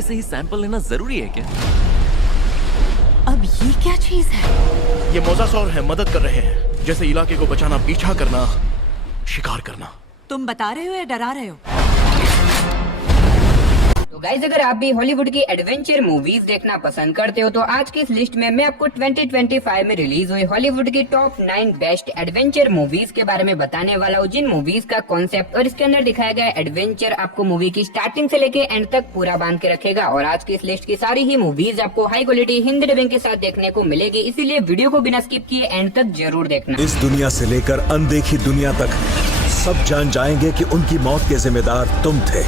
से ही सैंपल लेना जरूरी है क्या? अब ये क्या चीज है? ये मोजासौर है, मदद कर रहे हैं, जैसे इलाके को बचाना, पीछा करना, शिकार करना। तुम बता रहे हो या डरा रहे हो? तो गाइज, अगर आप भी हॉलीवुड की एडवेंचर मूवीज देखना पसंद करते हो तो आज की इस लिस्ट में मैं आपको 2025 में रिलीज हुई हॉलीवुड की टॉप 9 बेस्ट एडवेंचर मूवीज के बारे में बताने वाला हूँ, जिन मूवीज का कॉन्सेप्ट और इसके अंदर दिखाया गया एडवेंचर आपको मूवी की स्टार्टिंग से लेके एंड तक पूरा बांध के रखेगा। और आज की इस लिस्ट की सारी ही मूवीज आपको हाई क्वालिटी हिंदी डबिंग के साथ देखने को मिलेगी, इसीलिए वीडियो को बिना स्किप किए एंड तक जरूर देखना। इस दुनिया से लेकर अनदेखी दुनिया तक सब जान जाएंगे कि उनकी मौत के जिम्मेदार तुम थे।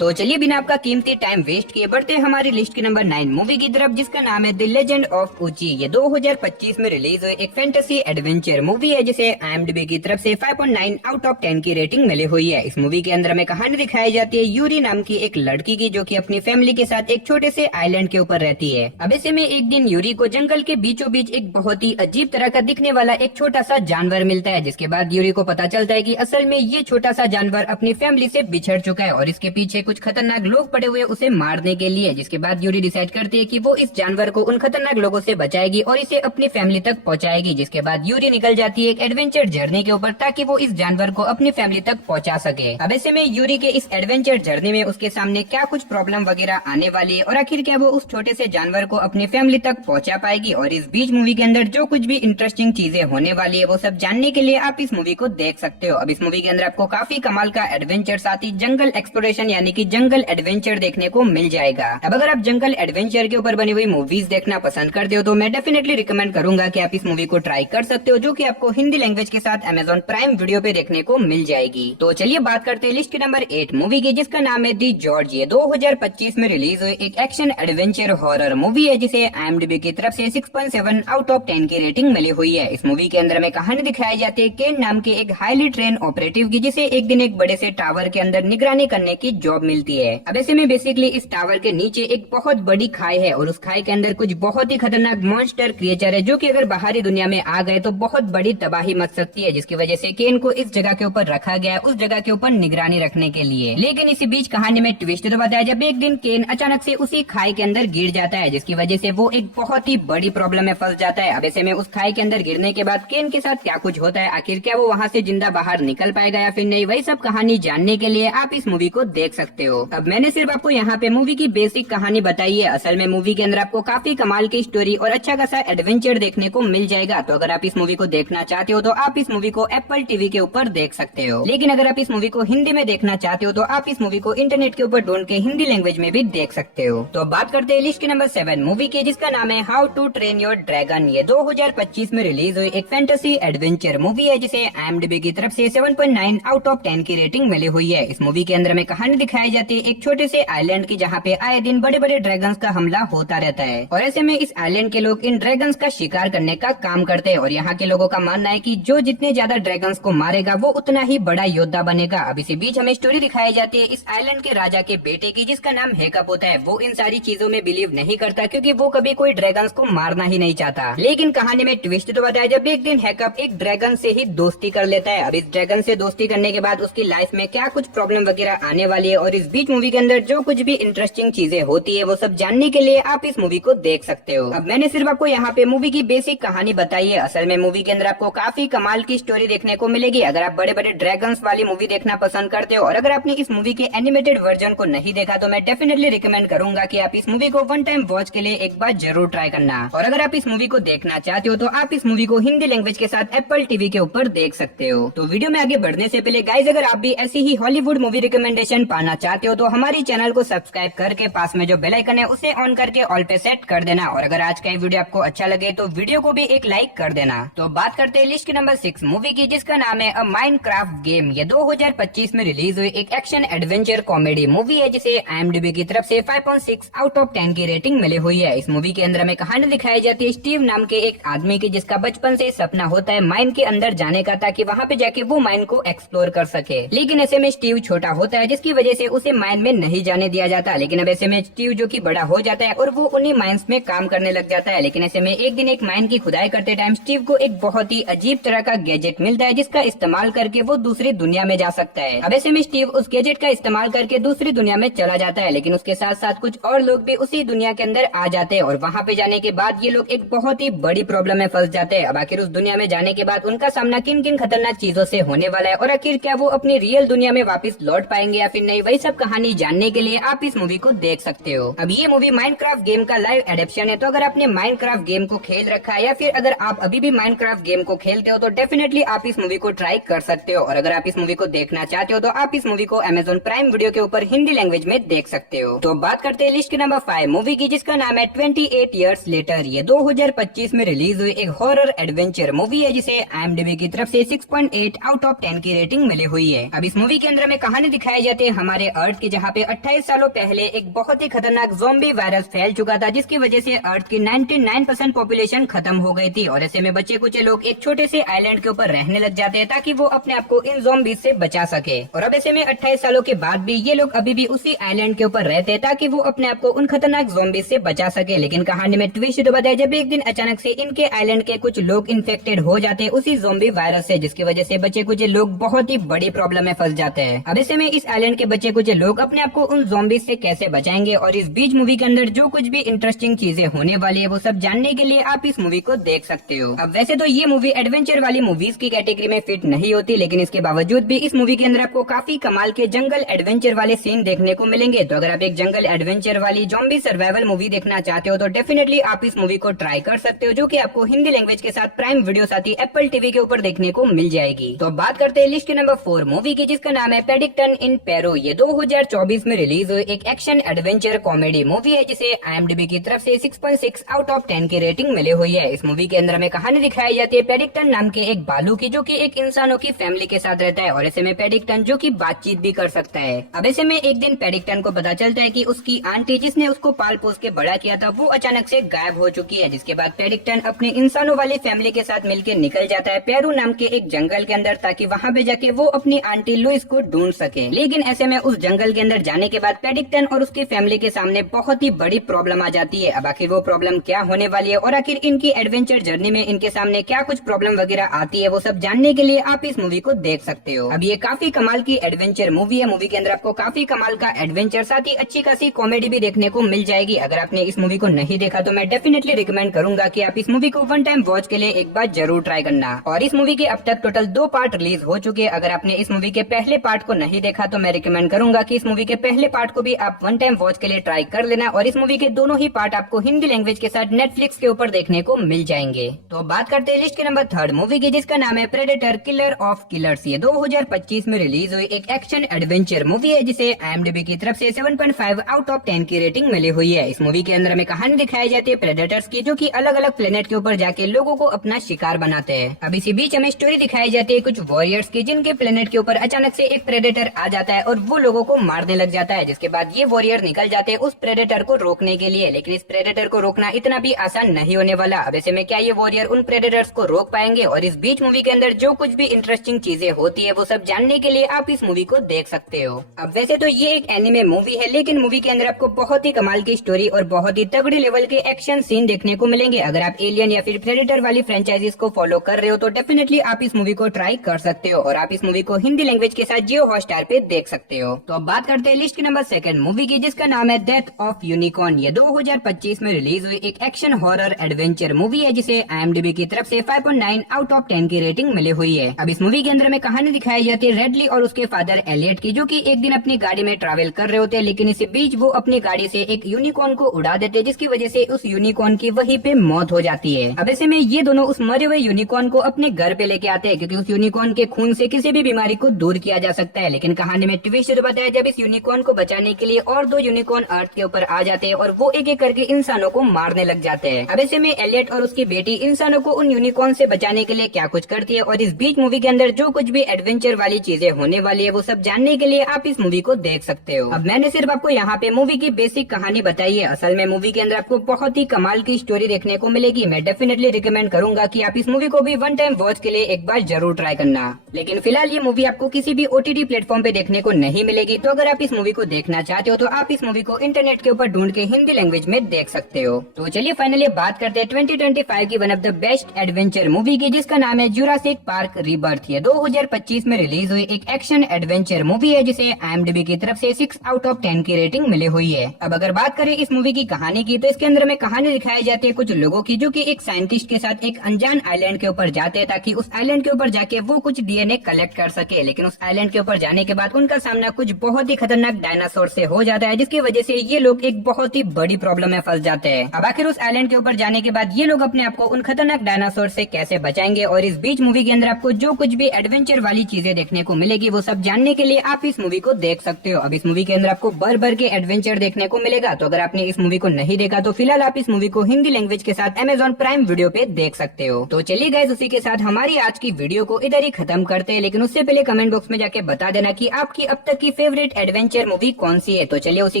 तो चलिए बिना आपका कीमती टाइम वेस्ट किए बढ़ते हैं हमारी लिस्ट की नंबर 9 मूवी की तरफ, जिसका नाम है द लेजेंड ऑफ ऊची। ये 2025 में रिलीज हुई एक फैंटेसी एडवेंचर मूवी है, जिसे IMDb की तरफ से 5.9 आउट ऑफ 10 की रेटिंग मिली हुई है। इस मूवी के अंदर हमें कहानी दिखाई जाती है यूरी नाम की एक लड़की की, जो कि अपनी फैमिली के साथ एक छोटे से आइलैंड के ऊपर रहती है। अब ऐसे में एक दिन यूरी को जंगल के बीचों बीच एक बहुत ही अजीब तरह का दिखने वाला एक छोटा सा जानवर मिलता है, जिसके बाद यूरी को पता चलता है कि असल में ये छोटा सा जानवर अपनी फैमिली से बिछड़ चुका है और इसके पीछे कुछ खतरनाक लोग पड़े हुए उसे मारने के लिए। जिसके बाद यूरी डिसाइड करती है कि वो इस जानवर को उन खतरनाक लोगों से बचाएगी और इसे अपनी फैमिली तक पहुंचाएगी। जिसके बाद यूरी निकल जाती है एक एडवेंचर जर्नी के ऊपर, ताकि वो इस जानवर को अपनी फैमिली तक पहुंचा सके। अब ऐसे में यूरी के इस एडवेंचर जर्नी में उसके सामने क्या कुछ प्रॉब्लम वगैरह आने वाली है और आखिर क्या वो उस छोटे से जानवर को अपनी फैमिली तक पहुंचा पाएगी, और इस बीच मूवी के अंदर जो कुछ भी इंटरेस्टिंग चीजें होने वाली है वो सब जानने के लिए आप इस मूवी को देख सकते हो। अब इस मूवी के अंदर आपको काफी कमाल का एडवेंचर साथ ही जंगल एक्सप्लोरेशन यानी कि जंगल एडवेंचर देखने को मिल जाएगा। अब अगर आप जंगल एडवेंचर के ऊपर बनी हुई मूवीज देखना पसंद करते हो तो मैं डेफिनेटली रिकमेंड करूंगा कि आप इस मूवी को ट्राई कर सकते हो, जो कि आपको हिंदी लैंग्वेज के साथ Amazon प्राइम वीडियो पे देखने को मिल जाएगी। तो चलिए बात करते हैं लिस्ट के नंबर 8 मूवी की, जिसका नाम है दी जॉर्ज। ये 2025 में रिलीज हुई एक एक्शन एडवेंचर हॉरर मूवी है, जिसे IMDb की तरफ से 6.7 आउट ऑफ 10 की रेटिंग मिली हुई है। इस मूवी के अंदर हमें कहानी दिखाई जाती है केन नाम के एक हाईली ट्रेन ऑपरेटिव की, जिसे एक दिन एक बड़े से टावर के अंदर निगरानी करने की जॉब मिलती है। अब ऐसे में बेसिकली इस टावर के नीचे एक बहुत बड़ी खाई है और उस खाई के अंदर कुछ बहुत ही खतरनाक मॉन्स्टर क्रिएचर है, जो कि अगर बाहरी दुनिया में आ गए तो बहुत बड़ी तबाही मच सकती है। जिसकी वजह से केन को इस जगह के ऊपर रखा गया है, उस जगह के ऊपर निगरानी रखने के लिए। लेकिन इसी बीच कहानी में ट्विस्ट तो बताया जब एक दिन केन अचानक से उसी खाई के अंदर गिर जाता है, जिसकी वजह से वो एक बहुत ही बड़ी प्रॉब्लम में फंस जाता है। अब ऐसे में उस खाई के अंदर गिरने के बाद केन के साथ क्या कुछ होता है, आखिर क्या वो वहाँ से जिंदा बाहर निकल पाएगा या फिर नहीं, वही सब कहानी जानने के लिए आप इस मूवी को देख सकते हो। अब मैंने सिर्फ आपको यहाँ पे मूवी की बेसिक कहानी बताई है, असल में मूवी के अंदर आपको काफी कमाल की स्टोरी और अच्छा खासा एडवेंचर देखने को मिल जाएगा। तो अगर आप इस मूवी को देखना चाहते हो तो आप इस मूवी को एप्पल टीवी के ऊपर देख सकते हो। लेकिन अगर आप इस मूवी को हिंदी में देखना चाहते हो तो आप इस मूवी को इंटरनेट के ऊपर ढूंढ के हिंदी लैंग्वेज में भी देख सकते हो। तो बात करते हैं लिस्ट के नंबर 7 मूवी की, जिसका नाम है how to train your dragon. ये 2025 में रिलीज हुई एक फैंटेसी एडवेंचर मूवी है, जिसे IMDb की तरफ से 7.9 आउट ऑफ 10 की रेटिंग मिली हुई है। इस मूवी के अंदर हमें कहानी दिखाई जाती है एक छोटे से आइलैंड की, जहाँ पे आए दिन बड़े बड़े ड्रैगन्स का हमला होता रहता है और ऐसे में इस आइलैंड के लोग इन ड्रैगन्स का शिकार करने का काम करते हैं। और यहाँ के लोगों का मानना है कि जो जितने ज्यादा ड्रैगन्स को मारेगा वो उतना ही बड़ा योद्धा बनेगा। अब इसी बीच हमें स्टोरी दिखाई जाती है इस आइलैंड के राजा के बेटे की, जिसका नाम हेकअप होता है। वो इन सारी चीजों में बिलीव नहीं करता, क्योंकि वो कभी कोई ड्रैगन्स को मारना ही नहीं चाहता। लेकिन कहानी में ट्विस्ट तो बताया जब एक दिन हेकअप एक ड्रैगन से ही दोस्ती कर लेता है। अब इस ड्रैगन से दोस्ती करने के बाद उसकी लाइफ में क्या कुछ प्रॉब्लम वगैरह आने वाली है और इस बीच मूवी के अंदर जो कुछ भी इंटरेस्टिंग चीजें होती है वो सब जानने के लिए आप इस मूवी को देख सकते हो। अब मैंने सिर्फ आपको यहाँ पे मूवी की बेसिक कहानी बताई है, असल में मूवी के अंदर आपको काफी कमाल की स्टोरी देखने को मिलेगी। अगर आप बड़े बड़े ड्रैगन्स वाली मूवी देखना पसंद करते हो और अगर आपने इस मूवी के एनिमेटेड वर्जन को नहीं देखा तो मैं डेफिनेटली रिकमेंड करूंगा कि आप इस मूवी को वन टाइम वॉच के लिए एक बार जरूर ट्राई करना। और अगर आप इस मूवी को देखना चाहते हो तो आप इस मूवी को हिंदी लैंग्वेज के साथ एप्पल टीवी के ऊपर देख सकते हो। तो वीडियो में आगे बढ़ने से पहले गाइज, अगर आप भी ऐसी ही हॉलीवुड मूवी रिकमेंडेशन पाना चाहते हो तो हमारी चैनल को सब्सक्राइब करके पास में जो बेल आइकन है उसे ऑन करके ऑल पे सेट कर देना। और अगर आज का ये वीडियो आपको अच्छा लगे तो वीडियो को भी एक लाइक कर देना। तो बात करते हैं लिस्ट के नंबर 6 मूवी की, जिसका नाम है अ माइनक्राफ्ट गेम। ये 2025 में रिलीज हुई एक एक्शन एडवेंचर कॉमेडी मूवी है, जिसे IMDb की तरफ से 5.6 आउट ऑफ 10 की रेटिंग मिली हुई है। इस मूवी के अंदर हमें कहानी दिखाई जाती है स्टीव नाम के एक आदमी की, जिसका बचपन से सपना होता है माइन के अंदर जाने का, ताकि वहाँ पे जाके वो माइन को एक्सप्लोर कर सके। लेकिन ऐसे में स्टीव छोटा होता है, जिसकी वजह से उसे माइन में नहीं जाने दिया जाता। लेकिन अब ऐसे में स्टीव जो कि बड़ा हो जाता है और वो उन्हीं माइंस में काम करने लग जाता है। लेकिन ऐसे में एक दिन एक माइन की खुदाई करते टाइम स्टीव को एक बहुत ही अजीब तरह का गैजेट मिलता है, जिसका इस्तेमाल करके वो दूसरी दुनिया में जा सकता है। अब ऐसे में स्टीव उस गैजेट का इस्तेमाल करके दूसरी दुनिया में चला जाता है, लेकिन उसके साथ साथ कुछ और लोग भी उसी दुनिया के अंदर आ जाते हैं और वहाँ पे जाने के बाद ये लोग एक बहुत ही बड़ी प्रॉब्लम में फंस जाते हैं। अब आखिर उस दुनिया में जाने के बाद उनका सामना किन किन खतरनाक चीजों से होने वाला है और आखिर क्या वो अपनी रियल दुनिया में वापस लौट पाएंगे या फिर नहीं, वही सब कहानी जानने के लिए आप इस मूवी को देख सकते हो। अब ये मूवी माइनक्राफ्ट गेम का लाइव एडेप्शन है, तो अगर आपने माइनक्राफ्ट गेम को खेल रखा है या फिर अगर आप अभी भी माइनक्राफ्ट गेम को खेलते हो तो डेफिनेटली आप इस मूवी को ट्राई कर सकते हो। और अगर आप इस मूवी को देखना चाहते हो तो आप इस मूवी को अमेजोन प्राइम वीडियो के ऊपर हिंदी लैंग्वेज में देख सकते हो। तो बात करते हैं लिस्ट के नंबर 5 मूवी की, जिसका नाम है 28 Years Later। ये 2025 में रिलीज हुई एक हॉरर एडवेंचर मूवी है, जिसे IMDb की तरफ से 6.8 आउट ऑफ 10 की रेटिंग मिली हुई है। अब इस मूवी के अंदर में कहानी दिखाई जाती है हमारे अर्थ की, जहाँ पे 28 सालों पहले एक बहुत ही खतरनाक ज़ॉम्बी वायरस फैल चुका था, जिसकी वजह से अर्थ की 99% पॉपुलेशन खत्म हो गई थी। और ऐसे में बचे कुछ लोग एक छोटे से आइलैंड के ऊपर रहने लग जाते हैं ताकि वो अपने आप को इन ज़ॉम्बीज से बचा सके। और अब ऐसे में 28 सालों के बाद भी ये लोग अभी भी उसी आइलैंड के ऊपर रहते हैं ताकि वो अपने आप को उन खतरनाक ज़ॉम्बीज से बचा सके। लेकिन कहानी में ट्विस्ट तो बताया, जब एक दिन अचानक से इनके आइलैंड के कुछ लोग इन्फेक्टेड हो जाते हैं उसी ज़ॉम्बी वायरस से, जिसकी वजह से बचे कुछ लोग बहुत ही बड़ी प्रॉब्लम में फंस जाते हैं। अब ऐसे में इस आइलैंड के बचे कुछ लोग अपने आप को उन ज़ॉम्बीज से कैसे बचाएंगे और इस बीच मूवी के अंदर जो कुछ भी इंटरेस्टिंग चीजें होने वाली है वो सब जानने के लिए आप इस मूवी को देख सकते हो। अब वैसे तो ये मूवी एडवेंचर वाली मूवीज की कैटेगरी में फिट नहीं होती, लेकिन इसके बावजूद भी इस मूवी के अंदर आपको काफी कमाल के जंगल एडवेंचर वाले सीन देखने को मिलेंगे। तो अगर आप एक जंगल एडवेंचर वाली ज़ॉम्बी सर्वाइवल मूवी देखना चाहते हो तो डेफिनेटली आप इस मूवी को ट्राई कर सकते हो, जो कि आपको हिंदी लैंग्वेज के साथ प्राइम वीडियो साथ ही एप्पल टीवी के ऊपर देखने को मिल जाएगी। तो बात करते हैं लिस्ट के नंबर 4 मूवी की, जिसका नाम है पेडिंगटन इन पेरू। ये 2024 में रिलीज हुई एक एक्शन एडवेंचर कॉमेडी मूवी है, जिसे IMDb की तरफ से 6.6 आउट ऑफ 10 की रेटिंग मिली हुई है। इस मूवी के अंदर में कहानी दिखाई जाती है पेडिंगटन नाम के एक भालू की, जो कि एक इंसानों की फैमिली के साथ रहता है और ऐसे में पेडिंगटन जो कि बातचीत भी कर सकता है। अब ऐसे में एक दिन पेडिंगटन को पता चलता है कि उसकी आंटी जिसने उसको पाल पोस के बड़ा किया था वो अचानक से गायब हो चुकी है, जिसके बाद पेडिंगटन अपने इंसानों वाली फैमिली के साथ मिलकर निकल जाता है पेरू नाम के एक जंगल के अंदर, ताकि वहाँ पे जाके वो अपनी आंटी लुइस को ढूंढ सके। लेकिन ऐसे में उस जंगल के अंदर जाने के बाद पेडिंगटन और उसकी फैमिली के सामने बहुत ही बड़ी प्रॉब्लम आ जाती है। अब आखिर वो प्रॉब्लम क्या होने वाली है और आखिर इनकी एडवेंचर जर्नी में इनके सामने क्या कुछ प्रॉब्लम वगैरह आती है, वो सब जानने के लिए आप इस मूवी को देख सकते हो। अब ये काफी कमाल की एडवेंचर मूवी है। मूवी के अंदर आपको काफी कमाल का एडवेंचर साथ ही अच्छी खासी कॉमेडी भी देखने को मिल जाएगी। अगर आपने इस मूवी को नहीं देखा तो मैं डेफिनेटली रिकमेंड करूंगा कि आप इस मूवी को वन टाइम वॉच के लिए एक बार जरूर ट्राई करना। और इस मूवी के अब तक टोटल 2 पार्ट रिलीज हो चुके हैं। अगर आपने इस मूवी के पहले पार्ट को नहीं देखा तो मैं रिकमेंड करूंगा कि इस मूवी के पहले पार्ट को भी आप वन टाइम वॉच के लिए ट्राई कर लेना। और इस मूवी के दोनों ही पार्ट आपको हिंदी लैंग्वेज के साथ नेटफ्लिक्स के ऊपर देखने को मिल जाएंगे। तो बात करते हैं लिस्ट के नंबर 3 मूवी की, जिसका नाम है प्रेडेटर किलर ऑफ किलर्स। ये 2025 में रिलीज हुई एक एक्शन एडवेंचर मूवी है, जिसे IMDb की तरफ से 7.5 आउट ऑफ 10 की रेटिंग मिली हुई है। इस मूवी के अंदर में कहानी दिखाई जाती है प्रेडेटर्स की, जो कि अलग अलग प्लेनेट के ऊपर जाके लोगों को अपना शिकार बनाते हैं। अब इसी बीच हमें स्टोरी दिखाई जाती है कुछ वॉरियर्स की, जिनके प्लेनेट के ऊपर अचानक से एक प्रेडेटर आ जाता है और वो लोगों को मारने लग जाता है, जिसके बाद ये वॉरियर निकल जाते हैं उस प्रेडेटर को रोकने के लिए। लेकिन इस प्रेडेटर को रोकना इतना भी आसान नहीं होने वाला। अब ऐसे में क्या ये वॉरियर उन प्रेडेटर्स को रोक पाएंगे? और इस बीच मूवी के अंदर जो कुछ भी इंटरेस्टिंग चीजें होती है वो सब जानने के लिए आप इस मूवी को देख सकते हो। अब वैसे तो ये एक एनिमे मूवी है, लेकिन मूवी के अंदर आपको बहुत ही कमाल की स्टोरी और बहुत ही तगड़े लेवल के एक्शन सीन देखने को मिलेंगे। अगर आप एलियन या फिर प्रेडेटर वाली फ्रेंचाइजीज को फॉलो कर रहे हो तो डेफिनेटली आप इस मूवी को ट्राई कर सकते हो और आप इस मूवी को हिंदी लैंग्वेज के साथ जियो हॉटस्टार पे देख सकते हो। तो अब बात करते हैं लिस्ट के नंबर 2 मूवी की, जिसका नाम है डेथ ऑफ यूनिकॉर्न। ये 2025 में रिलीज हुई एक एक्शन हॉरर एडवेंचर मूवी है, जिसे IMDb की तरफ से 5.9 आउट ऑफ 10 की रेटिंग मिली हुई है। अब इस मूवी के अंदर में कहानी दिखाई जाती है रेडली और उसके फादर एलियट की, जो कि एक दिन अपनी गाड़ी में ट्रैवल कर रहे होते हैं, लेकिन इसी बीच वो अपनी गाड़ी से एक यूनिकॉर्न को उड़ा देते, जिसकी वजह से उस यूनिकॉर्न की वहीं पे मौत हो जाती है। अब ऐसे में ये दोनों उस मरे हुए यूनिकॉर्न को अपने घर पे लेके आते हैं, क्योंकि उस यूनिकॉर्न के खून से किसी भी बीमारी को दूर किया जा सकता है। लेकिन कहानी में ट्विस्ट तो बताया, जब इस यूनिकॉर्न को बचाने के लिए और 2 यूनिकॉर्न अर्थ के ऊपर आ जाते हैं और वो एक एक करके इंसानों को मारने लग जाते हैं। अब ऐसे में एलियट और उसकी बेटी इंसानों को उन यूनिकॉर्न से बचाने के लिए क्या कुछ करती है और इस बीच मूवी के अंदर जो कुछ भी एडवेंचर वाली चीजें होने वाली है वो सब जानने के लिए आप इस मूवी को देख सकते हो। अब मैंने सिर्फ आपको यहाँ पे मूवी की बेसिक कहानी बताई है। असल में मूवी के अंदर आपको बहुत ही कमाल की स्टोरी देखने को मिलेगी। मैं डेफिनेटली रिकमेंड करूंगा कि आप इस मूवी को भी वन टाइम वॉच के लिए एक बार जरूर ट्राई करना। लेकिन फिलहाल ये मूवी आपको किसी भी OTT प्लेटफॉर्म पे देखने को नहीं मिलेगी। मिलेगी। तो अगर आप इस मूवी को देखना चाहते हो तो आप इस मूवी को इंटरनेट के ऊपर ढूंढ के हिंदी लैंग्वेज में देख सकते हो। तो चलिए फाइनली बात करते हैं 2025 की one of the best adventure movie की, जिसका नाम है जुरासिक पार्क रीबर्थ। ये 2025 में रिलीज हुई एक एक्शन एडवेंचर मूवी है जिसे IMDb की तरफ से 6 आउट ऑफ 10 की रेटिंग मिली हुई है। अब अगर बात करें इस मूवी की कहानी की, तो इसके अंदर में कहानी दिखाई जाती है कुछ लोगों की जो कि एक साइंटिस्ट के साथ एक अनजान आइलैंड के ऊपर जाते हैं ताकि उस आइलैंड के ऊपर जाके वो कुछ DNA कलेक्ट कर सके। लेकिन उस आइलैंड के ऊपर जाने के बाद उनका सामना कुछ बहुत ही खतरनाक डायनासोर से हो जाता है, जिसकी वजह से ये लोग एक बहुत ही बड़ी प्रॉब्लम में फंस जाते हैं। अब आखिर उस आइलैंड के ऊपर जाने के बाद ये लोग अपने आप को उन खतरनाक डायनासोर से कैसे बचाएंगे, और इस बीच मूवी के अंदर आपको जो कुछ भी एडवेंचर वाली चीजें देखने को मिलेगी वो सब जानने के लिए आप इस मूवी को देख सकते हो। अब इस मूवी के अंदर आपको भर के एडवेंचर देखने को मिलेगा। तो अगर आपने इस मूवी को नहीं देखा तो फिलहाल आप इस मूवी को हिंदी लैंग्वेज के साथ Amazon प्राइम वीडियो पे देख सकते हो। तो चलिए गाइस, उसी के साथ हमारी आज की वीडियो को इधर ही खत्म करते हैं, लेकिन उससे पहले कमेंट बॉक्स में जाके बता देना कि आपकी अब तक की फेवरेट एडवेंचर मूवी कौन सी है। तो चलिए उसी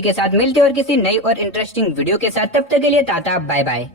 के साथ मिलते हैं और किसी नई और इंटरेस्टिंग वीडियो के साथ। तब तक के लिए टाटा बाय बाय।